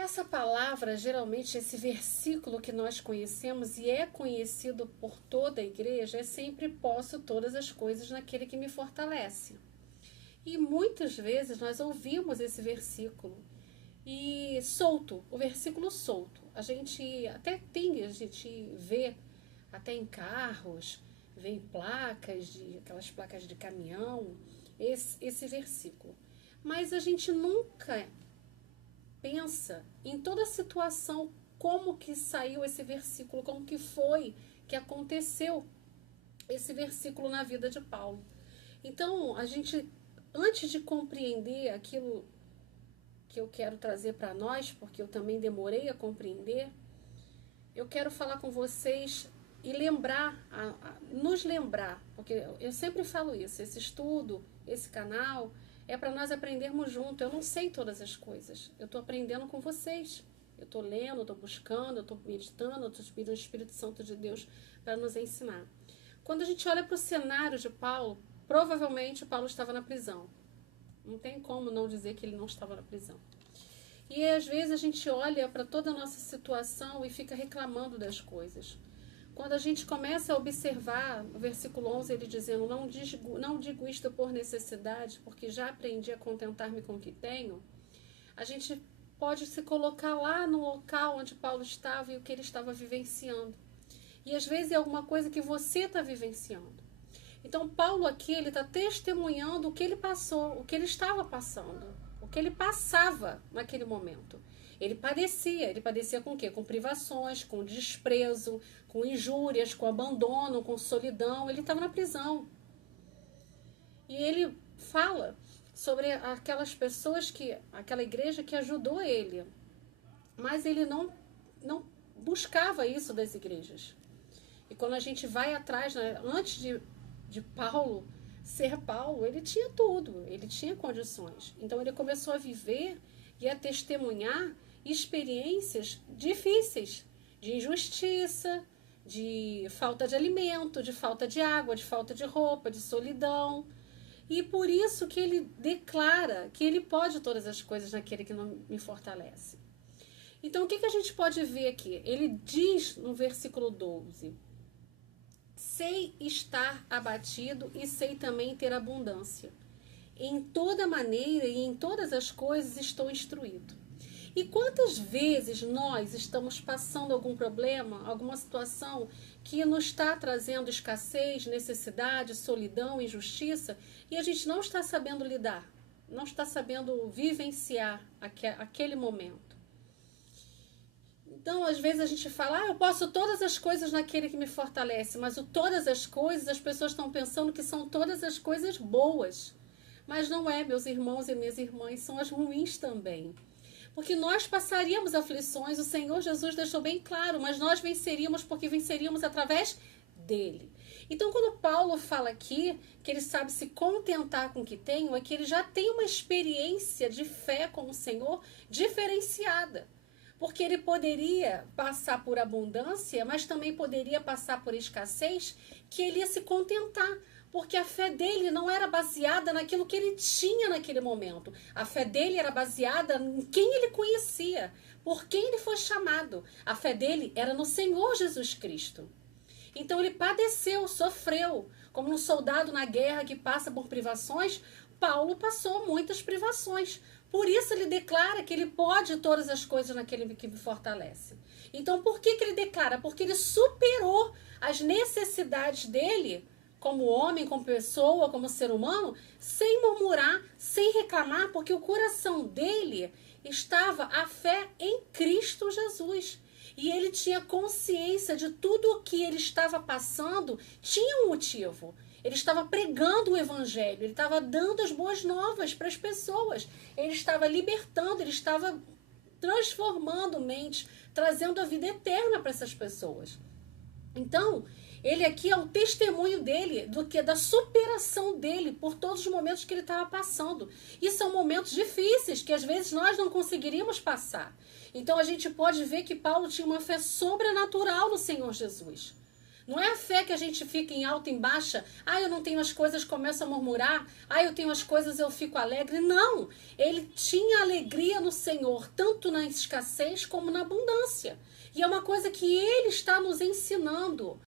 Essa palavra, geralmente, esse versículo que nós conhecemos e é conhecido por toda a igreja, é sempre posso todas as coisas naquele que me fortalece. E muitas vezes nós ouvimos esse versículo e solto, o versículo solto. A gente até tem, a gente vê até em carros, vê em aquelas placas de caminhão, esse versículo. Mas a gente nunca pensa em toda a situação, como que saiu esse versículo, como que foi que aconteceu esse versículo na vida de Paulo. Então, a gente, antes de compreender aquilo que eu quero trazer para nós, porque eu também demorei a compreender, eu quero falar com vocês e nos lembrar, porque eu sempre falo isso, esse estudo, esse canal, é para nós aprendermos junto. Eu não sei todas as coisas, eu estou aprendendo com vocês. Eu estou lendo, eu estou buscando, eu estou meditando, eu estou pedindo o Espírito Santo de Deus para nos ensinar. Quando a gente olha para o cenário de Paulo, provavelmente Paulo estava na prisão. Não tem como não dizer que ele não estava na prisão. E às vezes a gente olha para toda a nossa situação e fica reclamando das coisas. Quando a gente começa a observar, no versículo 11, ele dizendo, não digo isto por necessidade, porque já aprendi a contentar-me com o que tenho, a gente pode se colocar lá no local onde Paulo estava e o que ele estava vivenciando. E às vezes é alguma coisa que você está vivenciando. Então Paulo aqui, ele está testemunhando o que ele passou, o que ele estava passando, o que ele passava naquele momento. Ele padecia com o quê? Com privações, com desprezo, com injúrias, com abandono, com solidão. Ele estava na prisão. E ele fala sobre aquelas pessoas, aquela igreja que ajudou ele. Mas ele não buscava isso das igrejas. E quando a gente vai atrás, né, antes de Paulo ser Paulo, ele tinha tudo, ele tinha condições. Então ele começou a viver e a testemunhar experiências difíceis, de injustiça, de falta de alimento, de falta de água, de falta de roupa, de solidão. E por isso que ele declara que ele pode todas as coisas naquele que não me fortalece. Então o que a gente pode ver aqui? Ele diz no versículo 12: sei estar abatido e sei também ter abundância. Em toda maneira e em todas as coisas estou instruído. E quantas vezes nós estamos passando algum problema, alguma situação que nos está trazendo escassez, necessidade, solidão, injustiça, e a gente não está sabendo lidar, não está sabendo vivenciar aquele momento. Então, às vezes a gente fala, eu posso todas as coisas naquele que me fortalece, mas o todas as coisas, as pessoas estão pensando que são todas as coisas boas. Mas não é, meus irmãos e minhas irmãs, são as ruins também. Porque nós passaríamos aflições, o Senhor Jesus deixou bem claro, mas nós venceríamos porque venceríamos através dele. Então, quando Paulo fala aqui que ele sabe se contentar com o que tem, é que ele já tem uma experiência de fé com o Senhor diferenciada. Porque ele poderia passar por abundância, mas também poderia passar por escassez, que ele ia se contentar. Porque a fé dele não era baseada naquilo que ele tinha naquele momento. A fé dele era baseada em quem ele conhecia, por quem ele foi chamado. A fé dele era no Senhor Jesus Cristo. Então ele padeceu, sofreu. Como um soldado na guerra que passa por privações, Paulo passou muitas privações. Por isso ele declara que ele pode todas as coisas naquele que me fortalece. Então por que ele declara? Porque ele superou as necessidades dele, como homem, como pessoa, como ser humano, sem murmurar, sem reclamar, porque o coração dele estava a fé em Cristo Jesus. E ele tinha consciência de tudo o que ele estava passando, tinha um motivo. Ele estava pregando o evangelho, ele estava dando as boas novas para as pessoas. Ele estava libertando, ele estava transformando mentes, trazendo a vida eterna para essas pessoas. Então, ele aqui é o testemunho dele, da superação dele por todos os momentos que ele estava passando. E são momentos difíceis, que às vezes nós não conseguiríamos passar. Então a gente pode ver que Paulo tinha uma fé sobrenatural no Senhor Jesus. Não é a fé que a gente fica em alta e em baixa. Ah, eu não tenho as coisas, começo a murmurar. Ah, eu tenho as coisas, eu fico alegre. Não, ele tinha alegria no Senhor, tanto na escassez como na abundância. E é uma coisa que ele está nos ensinando.